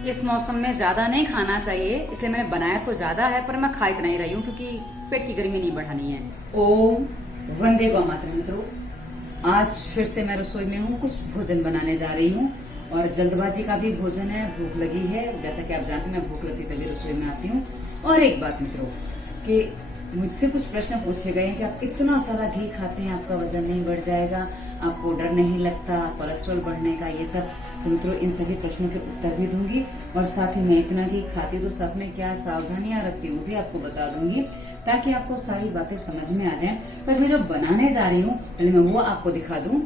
इस मौसम में ज्यादा नहीं खाना चाहिए, इसलिए मैंने बनाया तो ज्यादा है पर मैं खा इतना ही रही हूँ क्योंकि पेट की गर्मी नहीं बढ़ानी है। ओम वंदे गौ मातरम। मित्रों, आज फिर से मैं रसोई में हूँ, कुछ भोजन बनाने जा रही हूँ और जल्दबाजी का भी भोजन है। भूख लगी है, जैसा कि आप जानते हैं मैं भूख लगती तभी रसोई में आती हूँ। और एक बात मित्रों कि मुझसे कुछ प्रश्न पूछे गए हैं कि आप इतना सारा घी खाते हैं, आपका वजन नहीं बढ़ जाएगा, आपको डर नहीं लगता कोलेस्ट्रॉल बढ़ने का, ये सब। तो मित्रों इन सभी प्रश्नों के उत्तर भी दूंगी और साथ ही मैं इतना घी खाती हूँ तो सब में क्या सावधानियां रखती हूँ वो भी आपको बता दूंगी, ताकि आपको सारी बातें समझ में आ जाएं। तो आज मैं जो बनाने जा रही हूँ पहले मैं वो आपको दिखा दूं।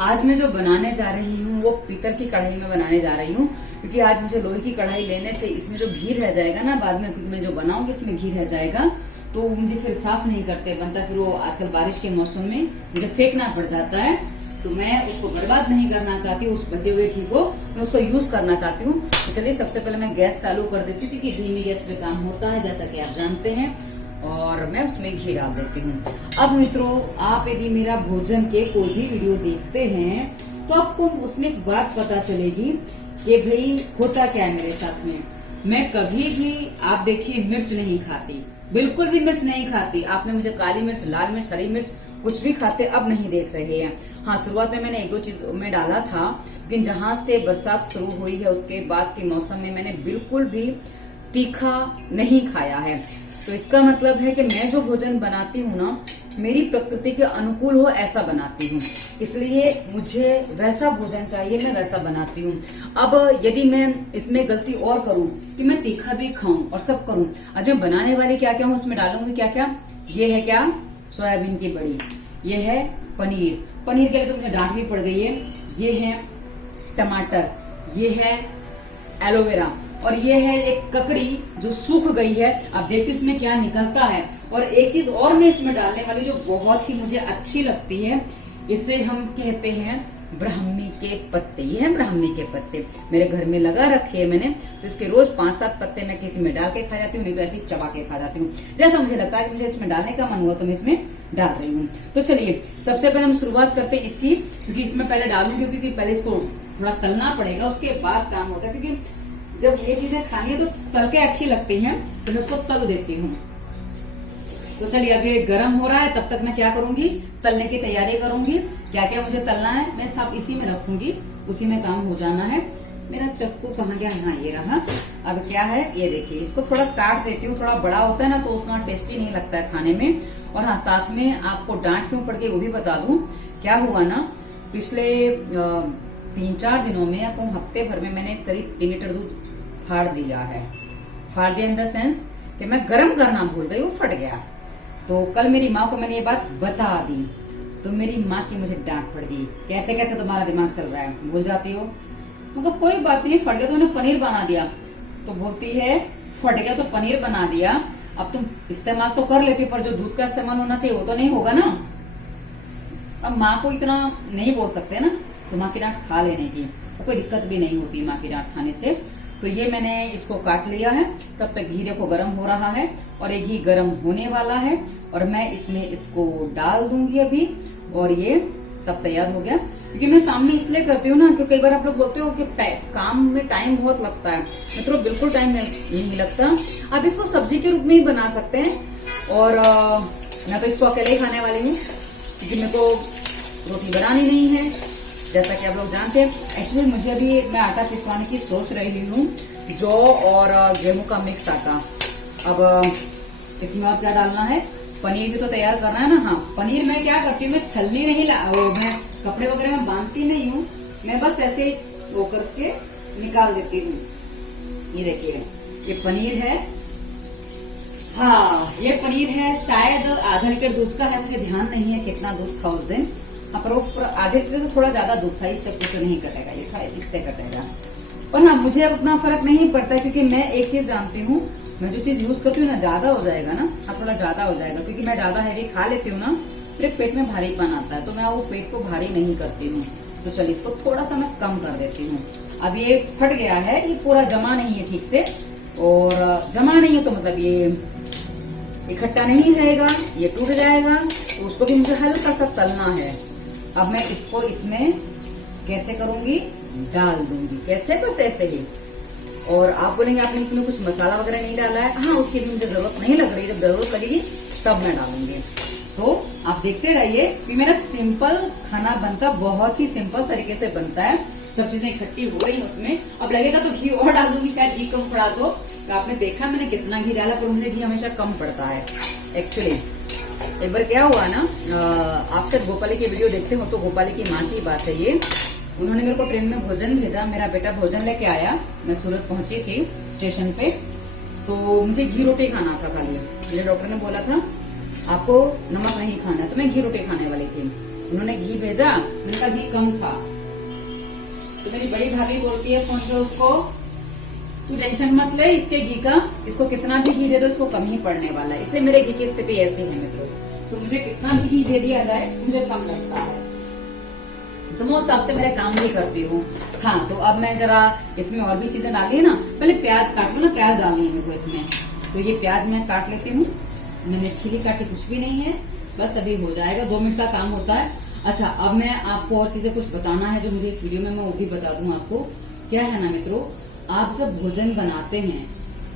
आज मैं जो बनाने जा रही हूँ वो पीतल की कढ़ाई में बनाने जा रही हूँ, क्योंकि आज मुझे लोहे की कढ़ाई लेने से इसमें जो घी रह जाएगा ना बाद में, क्योंकि मैं जो बनाऊंगी इसमें घी रह जाएगा तो मुझे फिर साफ नहीं करते बनता, फिर वो आजकल बारिश के मौसम में मुझे फेंकना पड़ जाता है। तो मैं उसको बर्बाद नहीं करना चाहती, उस बचे हुए घी को मैं उसको यूज करना चाहती हूँ। तो चलिए सबसे पहले मैं गैस चालू कर देती थी कि धीमी गैस पे काम होता है जैसा कि आप जानते हैं, और मैं उसमें घी डाल देती हूँ। अब मित्रों आप यदि मेरा भोजन के कोई भी वीडियो देखते हैं तो आपको उसमें एक बात पता चलेगी कि भाई होता क्या है मेरे साथ में। मैं कभी भी, आप देखिए, मिर्च नहीं खाती, बिल्कुल भी मिर्च नहीं खाती। आपने मुझे काली मिर्च, लाल मिर्च, हरी मिर्च कुछ भी खाते अब नहीं देख रहे हैं। हाँ, शुरुआत में मैंने एक दो चीज में डाला था, लेकिन जहां से बरसात शुरू हुई है उसके बाद के मौसम में मैंने बिल्कुल भी तीखा नहीं खाया है। तो इसका मतलब है कि मैं जो भोजन बनाती हूँ ना, मेरी प्रकृति के अनुकूल हो ऐसा बनाती हूँ, इसलिए मुझे वैसा भोजन चाहिए, मैं वैसा बनाती हूँ। अब यदि मैं इसमें गलती और करूँ कि मैं तीखा भी खाऊं और सब करूँ, आज मैं बनाने वाली क्या क्या हूँ उसमें डालूंगी क्या क्या। ये है क्या, सोयाबीन की बड़ी, ये है पनीर, पनीर के लिए तो मुझे डांट भी पड़ गई है, ये है टमाटर, ये है एलोवेरा, और ये है एक ककड़ी जो सूख गई है। अब देखिए इसमें क्या निकलता है। और एक चीज और मैं इसमें डालने वाली जो बहुत ही मुझे अच्छी लगती है, इसे हम कहते हैं ब्राह्मी के पत्ते। ये है ब्राह्मी के पत्ते, मेरे घर में लगा रखे है मैंने, तो इसके रोज 5-7 पत्ते मैं किसी में डाल के खा जाती हूँ, नहीं तो ऐसे चबा के खा जाती हूँ। जैसा मुझे लगता है मुझे इसमें डालने का मन हुआ तो मैं इसमें डाल रही हूँ। तो चलिए सबसे पहले हम शुरुआत करते हैं इसकी, क्योंकि इसमें पहले डालूंगी क्योंकि पहले इसको थोड़ा तलना पड़ेगा, उसके बाद काम होता है। क्योंकि जब ये चीजें खानी है तो तल के अच्छी लगती हैं, तो मैं उसको तल देती हूँ। तो चलिए अब ये गर्म हो रहा है, तब तक मैं क्या करूंगी, तलने की तैयारी करूंगी। क्या क्या मुझे तलना है मैं सब इसी में रखूंगी, उसी में काम हो जाना है। मेरा चक्कू कहाँ गया, हाँ ये रहा। अब क्या है ये देखिए, इसको थोड़ा काट देती हूँ, थोड़ा बड़ा होता है ना तो उतना टेस्टी नहीं लगता है खाने में। और हाँ, साथ में आपको डांट क्यों पड़ गई वो भी बता दूं। क्या हुआ ना, पिछले 3-4 दिनों में या हफ्ते भर में मैंने करीब 3 लीटर दूध फाड़ दिया है। फाड़ दिया इन द सेंस कि मैं गर्म करना भूल गई, वो फट गया। तो कल मेरी माँ को मैंने ये बात बता दी, तो मेरी माँ की मुझे डांट पड़ गई, कैसे कैसे तुम्हारा दिमाग चल रहा है, भूल जाती हो। तो कोई बात नहीं, फट गया तो मैंने पनीर बना दिया। तो बोलती है फट गया तो पनीर बना दिया, अब तुम इस्तेमाल तो कर लेती हो पर जो दूध का इस्तेमाल होना चाहिए वो तो नहीं होगा ना। अब माँ को इतना नहीं बोल सकते ना, तो माँ की डांट खा लेने की, कोई दिक्कत भी नहीं होती माँ की डांट खाने से। तो ये मैंने इसको काट लिया है, तब तक घी देखो गर्म हो रहा है और ये घी गर्म होने वाला है और मैं इसमें इसको डाल दूंगी अभी। और ये सब तैयार हो गया। क्योंकि मैं सामने इसलिए करती हूँ ना, क्योंकि कई बार आप लोग बोलते हो कि काम में टाइम बहुत लगता है, मतलब बिल्कुल टाइम नहीं लगता। आप इसको सब्जी के रूप में ही बना सकते हैं। और मैं तो इसको अकेले ही खाने वाली हूँ, क्योंकि मेरे को रोटी बनानी नहीं है, जैसा कि आप लोग जानते हैं। एक्चुअली मुझे अभी मैं आटा पिसवाने की सोच रही हूँ, जौ और गेहूं का मिक्स आटा। अब इसमें और क्या डालना है, पनीर भी तो तैयार करना है ना। हाँ, पनीर मैं क्या करती हूँ, मैं छलनी नहीं मैं कपड़े वगैरह में बांधती नहीं हूँ, मैं बस ऐसे वो करके निकाल देती हूँ। ये देखिए ये पनीर है, हाँ ये पनीर है, शायद आधा लीटर दूध का है, मुझे ध्यान नहीं है कितना दूध था उस दिन। हाँ, पर आधे लीटर से थोड़ा ज्यादा दूध था, इससे कुछ नहीं कटेगा, ये था इससे कटेगा। पर हाँ, मुझे अब उतना फर्क नहीं पड़ता, क्योंकि मैं एक चीज जानती हूँ, मैं जो चीज यूज करती हूँ ना, ज्यादा हो जाएगा ना, हाँ थोड़ा ज्यादा हो जाएगा, क्योंकि मैं ज्यादा हैवी खा लेती हूँ ना, फिर पेट में भारीपन आता है, तो मैं वो पेट को भारी नहीं करती हूँ। तो चलिए इसको थोड़ा सा मैं कम कर देती हूँ। अब ये फट गया है, ये पूरा जमा नहीं है ठीक से, और जमा नहीं है तो मतलब ये इकट्ठा नहीं रहेगा, ये टूट जाएगा। तो उसको भी मुझे हल्का सा तलना है। अब मैं इसको इसमें कैसे करूंगी, डाल दूंगी। कैसे, बस ऐसे ही। और आप बोलेंगे आपने इसमें कुछ मसाला वगैरह नहीं डाला है। हाँ, उसकी भी मुझे जरूरत नहीं लग रही, जब जरूरत लगेगी तब मैं डालूंगी। तो आप देखते रहिए कि मेरा सिंपल खाना बनता, बहुत ही सिंपल तरीके से बनता है। सब चीजें इकट्ठी हो गई उसमें। अब लगेगा तो घी और डाल दूंगी, शायद घी कम पड़ा तो आपने देखा मैंने कितना घी डाला, पर मुझे घी हमेशा कम पड़ता है एक्चुअली। एक बार क्या हुआ ना, आप सब गोपाली की वीडियो देखते हो तो गोपाली की माँ की बात है ये। उन्होंने मेरे को ट्रेन में भोजन भेजा, मेरा बेटा भोजन लेके आया, मैं सूरत पहुंची थी स्टेशन पे। तो मुझे घी रोटी खाना था खाली। मेरे डॉक्टर ने बोला था आपको नमक नहीं खाना, तो मैं घी रोटी खाने वाली थी। उन्होंने घी भेजा, मैंने कहा घी कम था। तो मेरी बड़ी भाभी बोलती है फोन पे उसको, तू टेंशन मत ले इसके घी का, इसको कितना भी घी दे दो इसको कम ही पड़ने वाला है। इसलिए मेरे घी की स्थिति ऐसी है मित्रों। तो मुझे कितना भी घी दे दिया जाए मुझे कम लगता है, तो मैं उस हिसाब से मेरे काम भी करती हूँ। हाँ, तो अब मैं जरा इसमें और भी चीजें डाली है ना, पहले प्याज काट लूँ ना, प्याज डालनी है मेरे को इसमें। तो ये प्याज मैं काट लेती हूँ, मैंने छिली काटी कुछ भी नहीं है, बस अभी हो जाएगा, 2 मिनट का काम होता है। अच्छा, अब मैं आपको और चीजें कुछ बताना है जो मुझे इस वीडियो में, मैं वो भी बता दूं आपको। क्या है ना मित्रों, आप जब भोजन बनाते हैं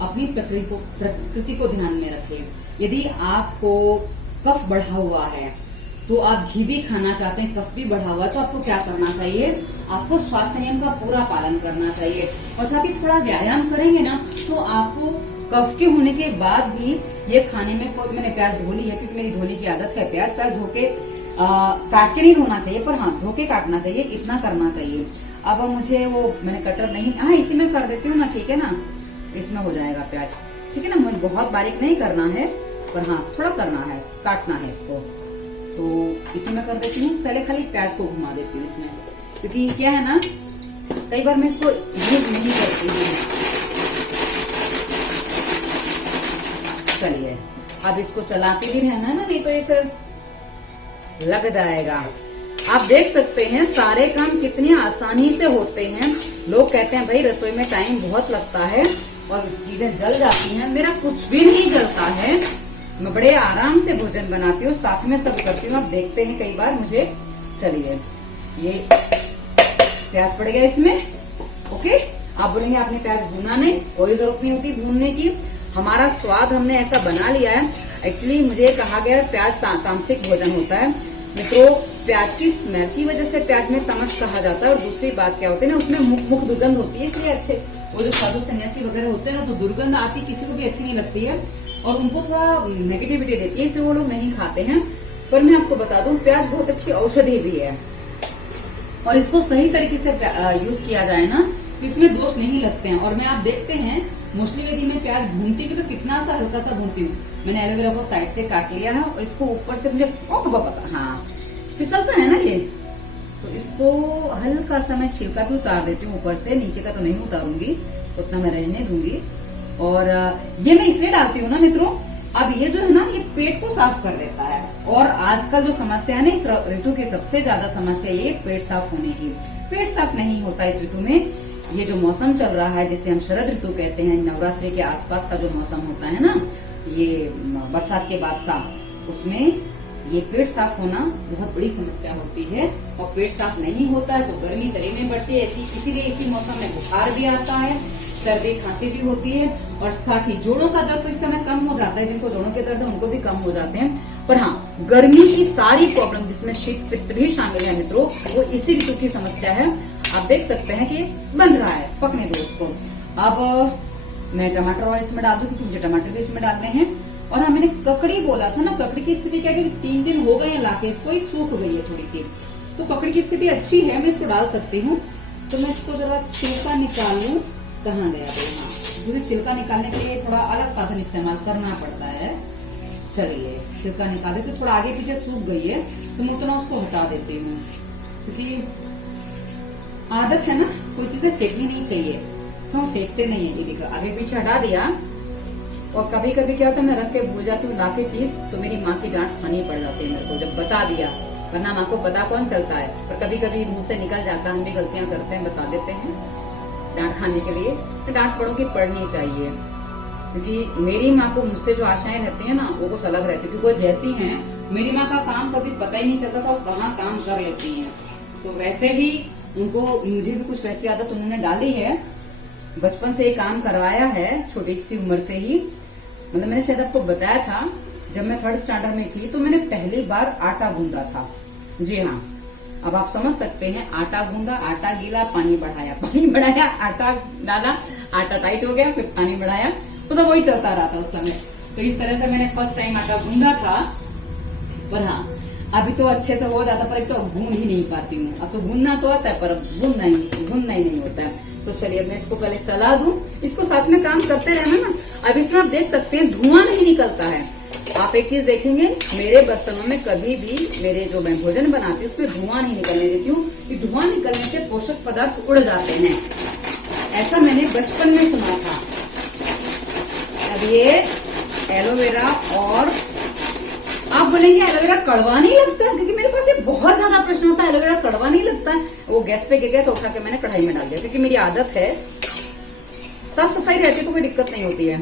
अपनी प्रकृति को ध्यान में रखें। यदि आपको कफ बढ़ा हुआ है तो आप घी भी खाना चाहते हैं, कफ भी बढ़ा हुआ है, तो आपको क्या करना चाहिए, आपको स्वास्थ्य नियम का पूरा पालन करना चाहिए। और साथ ही थोड़ा व्यायाम करेंगे ना तो आपको कफ के होने के बाद भी ये खाने में, कोई मैंने प्याज धो ली है क्योंकि मेरी धोने की आदत है। प्याज धो के काट के नहीं धोना चाहिए, पर हाँ धो के काटना चाहिए, इतना करना चाहिए। अब मुझे वो मैंने कटर नहीं, हाँ इसी में कर देती हूँ ना, ठीक है ना, इसमें हो जाएगा प्याज, ठीक है ना। मुझे बहुत बारीक नहीं करना है, पर हाँ थोड़ा करना है, काटना है इसको। तो इसी में कर देती हूँ, पहले खाली प्याज को घुमा देती हूँ इसमें, क्योंकि क्या है ना कई बार मैं इसको यूज नहीं करती हूँ। चलिए, अब इसको चलाते भी रहना है ना, नहीं तो ये फिर लग जाएगा। आप देख सकते हैं सारे काम कितनी आसानी से होते हैं। लोग कहते हैं भाई रसोई में टाइम बहुत लगता है और चीजें जल जाती हैं, मेरा कुछ भी नहीं जलता है। मैं बड़े आराम से भोजन बनाती हूँ, साथ में सब करती हूँ। आप देखते हैं कई बार मुझे। चलिए, ये प्याज पड़ गया इसमें, ओके। आप बोलेंगे आपने प्याज भूना नहीं, कोई जरूरत नहीं होती भूनने की, हमारा स्वाद हमने ऐसा बना लिया है। एक्चुअली मुझे कहा गया है प्याज तामसिक भोजन होता है मित्रों। प्याज की स्मेल की वजह से प्याज में तमस कहा जाता है। और दूसरी बात क्या होती है ना, उसमें मुख दुर्गंध होती है, इसलिए अच्छे वो जो साधु सन्यासी वगैरह होते हैं ना, तो दुर्गंध आती किसी को भी अच्छी नहीं लगती है और उनको थोड़ा नेगेटिविटी देती है, इसलिए वो लोग नहीं खाते हैं। पर मैं आपको बता दूं, प्याज बहुत अच्छी औषधि भी है और इसको सही तरीके से यूज किया जाए ना तो इसमें दोष नहीं लगते हैं। और मैं आप देखते हैं मोस्टली यदि मैं प्याज भूनती भी तो कितना सा हल्का सा भूनती हूँ। मैंने एलोवेरा को साइड से काट लिया है और इसको ऊपर से मुझे पता, हाँ फिसलता है ना ये, तो इसको हल्का सा मैं छिलका भी उतार देती हूँ ऊपर से, नीचे का तो नहीं उतारूंगी, उतना मैं रहने दूंगी। और ये मैं इसलिए डालती हूँ ना मित्रों, अब ये जो है ना ये पेट को साफ कर देता है। और आजकल जो समस्या है ना इस ऋतु की सबसे ज्यादा समस्या ये पेट साफ होने की। पेट साफ नहीं होता इस ऋतु में। ये जो मौसम चल रहा है जिसे हम शरद ऋतु कहते हैं, नवरात्रि के आसपास का जो मौसम होता है ना, ये बरसात के बाद का, उसमें ये पेट साफ होना बहुत बड़ी समस्या होती है। और पेट साफ नहीं होता है तो गर्मी शरीर में बढ़ती है, इसीलिए इसी मौसम में बुखार भी आता है, सर्दी खांसी भी होती है और साथ ही जोड़ों का दर्द तो इस समय कम हो जाता है। जिनको जोड़ों के दर्द है उनको भी कम हो जाते हैं। पर हाँ, गर्मी की सारी प्रॉब्लम जिसमें शीत पित्त भी शामिल है मित्रों, वो इसी ऋतु की समस्या है। आप देख सकते हैं कि बन रहा है, पकने दो उसको। अब मैं टमाटर और इसमें डाल दूं क्योंकि मुझे टमाटर भी इसमें डालने हैं। और हाँ, मैंने ककड़ी बोला था ना, ककड़ी की स्थिति क्या है कि 3 दिन हो गए हैं लाके, इसको ही सूख गई है थोड़ी सी, तो ककड़ी की स्थिति अच्छी है, मैं इसको डाल सकती हूँ। तो मैं इसको जरा छिलका निकाल लूं, कहाँ गया हाँ, मुझे छिलका निकालने के लिए थोड़ा अलग साधन इस्तेमाल करना पड़ता है। चलिए छिलका निकाल देते, थोड़ा आगे पीछे सूख गई है तो मैं उतना उसको हटा देती हूँ, क्योंकि आदत है ना कोई चीजें फेंकनी नहीं चाहिए, तो हम फेंकते नहीं है। देखो आगे पीछे हटा दिया। और कभी कभी क्या होता है मैं रख के भूल जाती हूँ लाके चीज, तो मेरी माँ की डांट खानी पड़ जाती है मेरे को, जब बता दिया, वरना माँ को पता कौन चलता है। पर कभी कभी मुंह से निकल जाता है, हम भी गलतियां करते हैं, बता देते हैं डांट खाने के लिए। तो डांट पड़ोगी पड़नी चाहिए। क्योंकि मेरी माँ को मुझसे जो आशाएं रहती है ना वो कुछ अलग रहती है, क्योंकि वो जैसी हैं, मेरी माँ का काम कभी पता ही नहीं चलता था वो कहाँ काम कर लेती हैं। तो वैसे ही उनको मुझे भी कुछ वैसी आदत उन्होंने डाली है, बचपन से ये काम करवाया है, छोटी सी उम्र से ही। मतलब मैंने शायद आपको बताया था, जब मैं 3rd स्टैंडर्ड में थी तो मैंने पहली बार आटा गूंदा था। जी हाँ, अब आप समझ सकते हैं, आटा गूंदा, आटा गीला, पानी बढ़ाया, आटा डाला, आटा टाइट हो गया, फिर पानी बढ़ाया, तो सब वही चलता रहा था उस समय। तो इस तरह से मैंने फर्स्ट टाइम आटा गूंदा था। पर हाँ, अभी तो अच्छे से हो जाता, पर एक तो गूंद ही नहीं पाती हूँ। अब तो गूंदना तो आता है पर गूंदना ही नहीं होता है। तो चलिए अब मैं इसको पहले चला दूं, इसको साथ में काम करते रहना ना। अब इसमें आप देख सकते हैं धुआं नहीं निकलता है। आप एक चीज देखेंगे, मेरे बर्तनों में कभी भी मेरे जो मैं भोजन बनाती हूँ उसमें धुआं नहीं निकलने देती हूँ, कि धुआं निकलने से पोषक पदार्थ उड़ जाते हैं, ऐसा मैंने बचपन में सुना था। अब ये एलोवेरा, और आप बोलेंगे एलोवेरा कड़वा नहीं लगता, क्योंकि मेरे पास ये बहुत ज्यादा प्रश्न होता है, एलोवेरा कड़वा नहीं लगता है। वो गैस पे गिर गया तो उठा के मैंने कढ़ाई में डाल दिया, क्योंकि मेरी आदत है, साफ सफाई रहती है तो कोई दिक्कत नहीं होती है।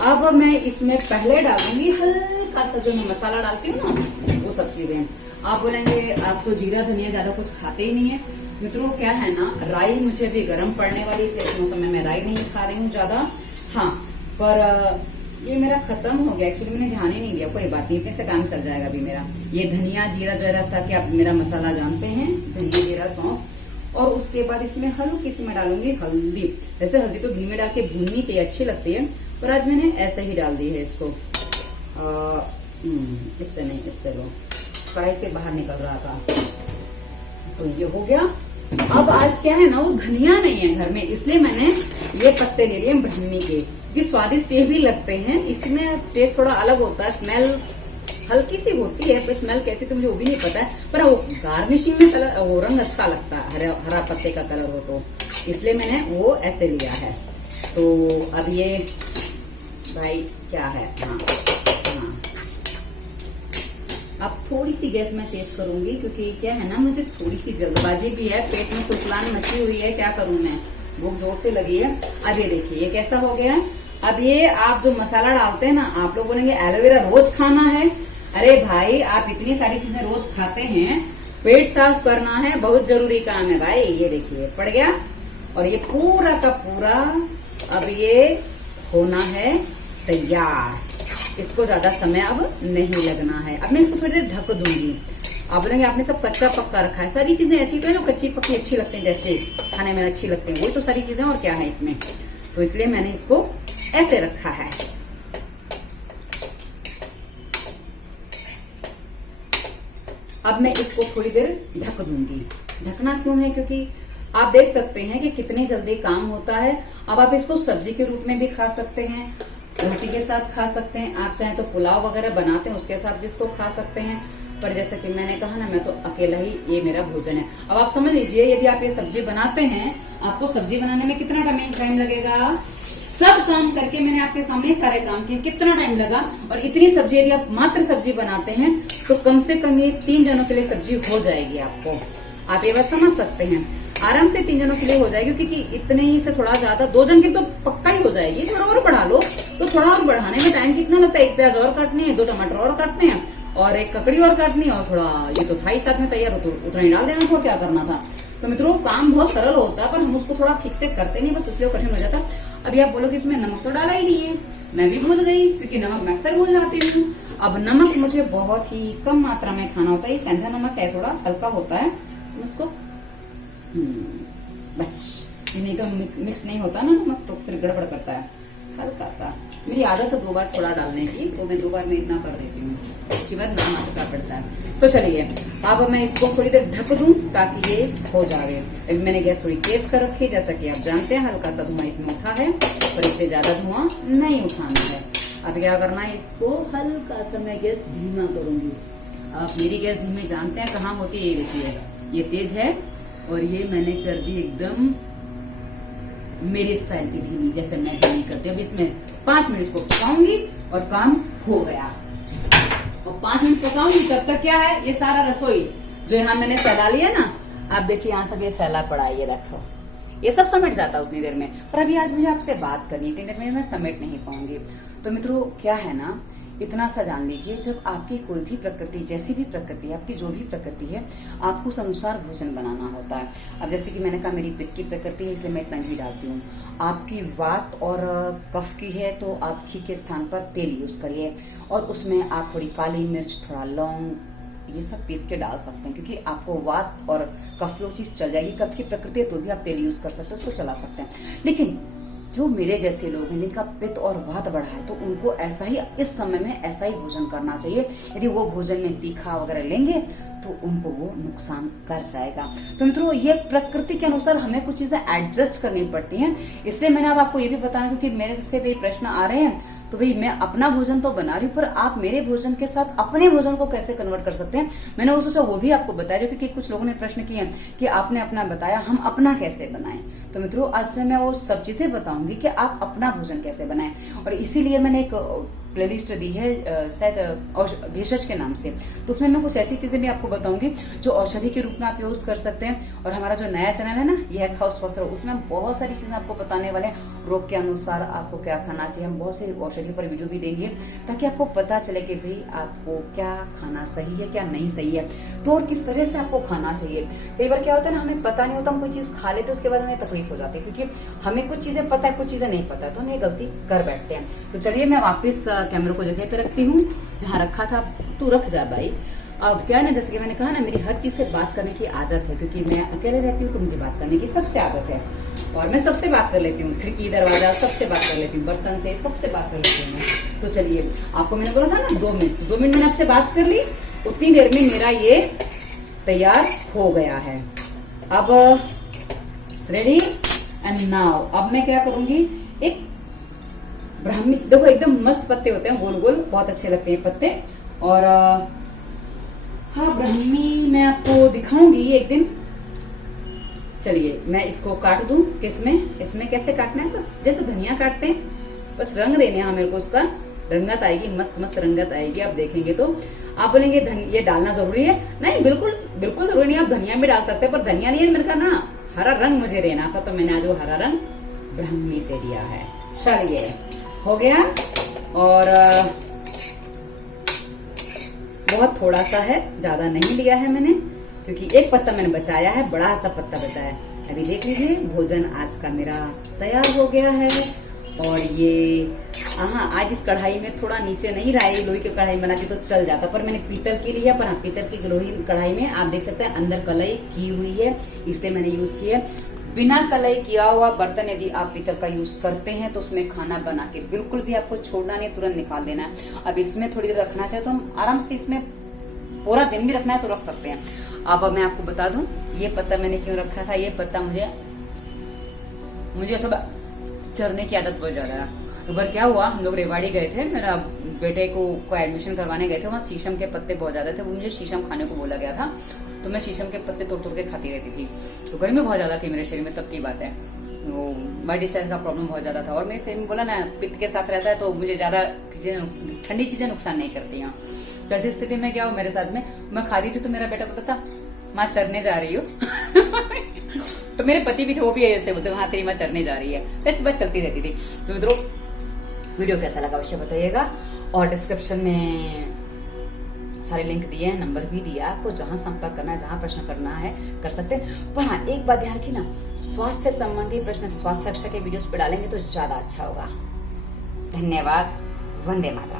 अब मैं इसमें पहले डालूंगी हल्का सा जो मैं मसाला डालती हूँ ना, वो सब चीजें। आप बोलेंगे आप तो जीरा धनिया ज्यादा कुछ खाते ही नहीं है। मित्रों क्या है ना, राई मुझे अभी गर्म पड़ने वाली, इस मौसम में मैं राई नहीं खा रही हूँ ज्यादा। हाँ, पर ये मेरा खत्म हो गया, एक्चुअली मैंने ध्यान ही नहीं दिया। कोई बात नहीं, इतने से काम चल जाएगा अभी मेरा। ये धनिया जीरा जरा सा कि आप मेरा मसाला जानते हैं, धनिया जीरा सौंफ, और उसके बाद इसमें हल्की सी मैं डालूंगी हल्दी। वैसे हल्दी तो घी में डाल के भूननी चाहिए, अच्छी लगती है, पर आज मैंने ऐसे ही डाल दी है इसको। इससे नहीं, इससे लो, कढ़ाई से बाहर निकल रहा था। तो ये हो गया। अब आज क्या है ना, वो धनिया नहीं है घर में, इसलिए मैंने ये पत्ते ले लिए ब्राह्मी के, क्योंकि स्वादिष्ट ये भी लगते हैं। इसमें टेस्ट थोड़ा अलग होता है, स्मेल हल्की सी होती है, पर स्मेल कैसी तो मुझे वो भी नहीं पता है, पर वो गार्निशिंग में कलर, वो रंग अच्छा लगता है, हरा पत्ते का कलर हो तो, इसलिए मैंने वो ऐसे लिया है। तो अब ये भाई क्या है, हाँ, अब थोड़ी सी गैस मैं तेज करूंगी, क्योंकि क्या है ना, मुझे थोड़ी सी जल्दबाजी भी है, पेट में कुचलान मची हुई है, क्या करूं मैं, भूख जोर से लगी है। अब ये देखिए ये कैसा हो गया। अब ये आप जो मसाला डालते हैं ना, आप लोग बोलेंगे एलोवेरा रोज खाना है। अरे भाई, आप इतनी सारी चीजें रोज खाते हैं, पेट साफ करना है, बहुत जरूरी काम है भाई। ये देखिए पड़ गया, और ये पूरा का पूरा अब ये होना है तैयार। इसको ज्यादा समय अब नहीं लगना है। अब मैं इसको थोड़ी देर ढक दूंगी। आप बोलेंगे आपने सब कच्चा पक्का रखा है, सारी चीजें ऐसी तो है जो कच्ची पक्की अच्छी लगती हैं, जैसे खाने में अच्छी लगती हैं, वही तो सारी चीजें, और क्या है इसमें। तो इसलिए मैंने इसको ऐसे रखा है। अब मैं इसको थोड़ी देर ढक दूंगी। ढकना क्यों है, क्योंकि आप देख सकते हैं कि कितनी जल्दी काम होता है। अब आप इसको सब्जी के रूप में भी खा सकते हैं, रोटी के साथ खा सकते हैं, आप चाहे तो पुलाव वगैरह बनाते हैं उसके साथ भी इसको खा सकते हैं। पर जैसे कि मैंने कहा ना, मैं तो अकेला ही ये मेरा भोजन है। अब आप समझ लीजिए, यदि आप ये सब्जी बनाते हैं, आपको सब्जी बनाने में कितना टाइम लगेगा। सब काम करके मैंने आपके सामने सारे काम किए, कितना टाइम लगा। और इतनी सब्जी यदि आप मात्र सब्जी बनाते हैं तो कम से कम ये 3 जनों के लिए सब्जी हो जाएगी आपको। आप ये बात समझ सकते हैं, आराम से 3 जनों के लिए हो जाएगी, क्योंकि इतने ही से थोड़ा ज्यादा 2 जन की तो पक्का ही हो जाएगी। थोड़ा और बढ़ा लो तो थोड़ा और बढ़ाने में टाइम कितना लगता है, 1 प्याज और काटनी है, 2 टमाटर और काटने हैं, और 1 ककड़ी और काटनी है, और थोड़ा ये तो था ही साथ में तैयार हो, तो उतना ही डाल देना था, क्या करना था। तो मित्रों काम बहुत सरल होता है, पर हम उसको थोड़ा ठीक से करते नहीं, बस इसलिए कठिन हो जाता। अभी आप बोलोगे इसमें नमक तो डाला ही नहीं है, मैं भी भूल गई, क्योंकि नमक मैं अक्सर भूल जाती हूँ। अब नमक मुझे बहुत ही कम मात्रा में खाना होता है, ये सेंधा नमक है, थोड़ा हल्का होता है, उसको बस, नहीं तो मिक्स नहीं होता ना नमक, तो फिर गड़बड़ करता है। हल्का सा, मेरी आदत है 2 बार थोड़ा डालने की, तो मैं 2 बार में इतना कर देती हूँ, उसी बार नमक का पड़ता है। तो चलिए अब मैं इसको थोड़ी देर ढक दूं ताकि ये हो जाए। अभी मैंने गैस थोड़ी तेज कर रखी है, जैसा कि आप जानते हैं, हल्का सा धुआं इसमें उठा है, पर इससे ज्यादा धुआं नहीं उठाना है। अब क्या करना है, इसको हल्का सा मैं गैस धीमा करूंगी। आप मेरी गैस धीमी जानते हैं कहाँ होती है, ये देखिए ये तेज है, और ये मैंने कर दी एकदम मेरे स्टाइल की धीमी, जैसे मैं धीमी करती हूँ। अब इसमें 5 मिनट इसको पकाऊंगी और काम हो गया। और 5 मिनट पकाऊंगी, तब तक क्या है, ये सारा रसोई जो यहाँ मैंने फैला लिया ना, आप देखिए यहाँ सब ये फैला पड़ा है, ये देखो ये सब समेट जाता उतनी देर में। पर अभी आज मुझे आपसे बात करनी है, इतनी देर में मैं समेट नहीं पाऊंगी। तो मित्रों क्या है ना, इतना सा जान लीजिए, जब आपकी कोई भी प्रकृति, जैसी भी प्रकृति है, आपकी जो भी प्रकृति है, आपको उस अनुसार भोजन बनाना होता है। अब जैसे कि मैंने कहा मेरी पित्त की प्रकृति है, इसलिए मैं इतना घी डालती हूँ। आपकी वात और कफ की है तो आप घी के स्थान पर तेल यूज करिए, और उसमें आप थोड़ी काली मिर्च, थोड़ा लौंग, ये सब पीस के डाल सकते हैं, क्योंकि आपको वात और कफ वो चीज चल जाएगी। कफ की प्रकृति है तो भी आप तेल यूज कर सकते हैं, उसको चला सकते हैं। लेकिन जो मेरे जैसे लोग हैं जिनका पित्त और वात बढ़ा है, तो उनको ऐसा ही, इस समय में ऐसा ही भोजन करना चाहिए। यदि वो भोजन में तीखा वगैरह लेंगे तो उनको वो नुकसान कर जाएगा। तो मित्रों ये प्रकृति के अनुसार हमें कुछ चीजें एडजस्ट करनी पड़ती हैं। इसलिए मैंने अब आपको ये भी बताया, क्योंकि मेरे से भी प्रश्न आ रहे हैं, तो भाई मैं अपना भोजन तो बना रही हूँ, पर आप मेरे भोजन के साथ अपने भोजन को कैसे कन्वर्ट कर सकते हैं, मैंने वो सोचा वो भी आपको बताया। क्योंकि कुछ लोगों ने प्रश्न किए कि आपने अपना बताया, हम अपना कैसे बनाएं। तो मित्रों आज मैं वो सब चीजें बताऊंगी कि आप अपना भोजन कैसे बनाएं। और इसीलिए मैंने एक प्लेलिस्ट दी है शायद भेषज के नाम से, तो उसमें मैं कुछ ऐसी चीजें भी आपको बताऊंगी जो औषधि के रूप में आप यूज कर सकते हैं। और हमारा जो नया चैनल है ना, ये है खाओ स्वस्थ रहो, उसमें हम बहुत सारी चीजें आपको बताने वाले हैं। रोग के अनुसार आपको क्या खाना चाहिए, हम बहुत से औषधि पर वीडियो भी देंगे, ताकि आपको पता चले कि भाई आपको क्या खाना सही है, क्या नहीं सही है, तो और किस तरह से आपको खाना चाहिए। कई बार क्या होता है ना, हमें पता नहीं होता, हम कोई चीज खा लेते उसके बाद हमें तकलीफ हो जाती है, क्योंकि हमें कुछ चीजें पता है, कुछ चीजें नहीं पता है, तो हम ये गलती कर बैठते हैं। तो चलिए मैं वापस कैमरे को जगह पे रखती हूँ, जहाँ रखा था तू रख जा भाई। अब क्या है ना, जैसे कि मैंने कहा ना, मेरी हर चीज से बात करने की आदत है, क्योंकि मैं अकेले रहती हूँ तो मुझे बात करने की सबसे आदत है। और मैं सबसे बात कर लेती हूँ, खिड़की दरवाजा सबसे बात कर लेती हूँ, बर्तन से सबसे बात कर लेती हूँ मैं। तो चलिए, आपको मैंने बोला था ना 2 मिनट मैंने आपसे बात कर ली, उतनी देर में मेरा ये तैयार हो गया है। अब रेडी एंड नाउ अब मैं क्या करूंगी, एक ब्राह्मी, देखो एकदम मस्त पत्ते होते हैं, गोल गोल, बहुत अच्छे लगते हैं पत्ते। और हाँ, ब्राह्मी मैं आपको दिखाऊंगी एक दिन। चलिए मैं इसको काट दूं, किसमें, इसमें कैसे काटना है, बस जैसे धनिया काटते हैं, बस रंग देने हैं मेरे को, उसका रंगत आएगी, मस्त मस्त रंगत आएगी। आप देखेंगे तो आप बोलेंगे ये डालना जरूरी है, नहीं बिल्कुल बिल्कुल जरूरी नहीं, आप धनिया भी डाल सकते हैं, पर धनिया नहीं है, मैंने कहा ना हरा रंग मुझे लेना था, तो मैंने आज वो हरा रंग ब्राह्मी से लिया है। चलिए हो गया, और बहुत थोड़ा सा है, ज्यादा नहीं लिया है मैंने, क्योंकि एक पत्ता मैंने बचाया है, बड़ा सा पत्ता बचा है। अभी देख लीजिए, भोजन आज का मेरा तैयार हो गया है। और ये हाँ, आज इस कढ़ाई में थोड़ा नीचे नहीं रहा है, लोहे की कढ़ाई बनाती तो चल जाता, पर मैंने पीतल की लिया। पर हाँ, पीतल की लोही कढ़ाई में आप देख सकते हैं अंदर कलई की हुई है, इसलिए मैंने यूज किया। बिना कलई किया हुआ बर्तन यदि आप पीतल का यूज करते हैं तो उसमें खाना बना के बिल्कुल भी आपको छोड़ना नहीं, तुरंत निकाल देना है। अब इसमें थोड़ी देर रखना चाहे तो हम आराम से इसमें पूरा दिन भी रखना है तो रख सकते हैं। अब मैं आपको बता दूं ये पत्ता मैंने क्यों रखा था। ये पत्ता मुझे सब चरने की आदत बहुत ज्यादा है। एक बार क्या हुआ, हम लोग रेवाड़ी गए थे, मेरा बेटे को एडमिशन करवाने गए थे, वहाँ शीशम के पत्ते बहुत ज्यादा थे, वो मुझे शीशम खाने को बोला गया था, तो मैं शीशम के पत्ते तोड़ तोड़ के खाती रहती थी। तो गर्मी बहुत ज्यादा थी मेरे शरीर में, तब की बात है, वो बॉडी साइज का प्रॉब्लम बहुत ज्यादा था। और मेरे शरीर में बोला ना, पित्त के साथ रहता है तो मुझे ज्यादा ठंडी चीजें नुकसान नहीं करती हैं। तो ऐसी स्थिति में क्या हुआ मेरे साथ में, मैं खा रही थी तो मेरा बेटा बोलता था माँ चरने जा रही हो तो मेरे पति भी थे, वो भी ऐसे बोलते वहां तेरी माँ चरने जा रही है। ऐसी बात चलती रहती थी। तो मित्रों वीडियो कैसा लगा अवश्य बताइएगा, और डिस्क्रिप्शन में सारे लिंक दिए हैं, नंबर भी दिया, आपको जहां संपर्क करना है, जहां प्रश्न करना है कर सकते हैं। पर हाँ, एक बात ध्यान रखिए ना, स्वास्थ्य संबंधी प्रश्न स्वास्थ्य रक्षा के वीडियोस पे डालेंगे तो ज्यादा अच्छा होगा। धन्यवाद, वंदे मातरम।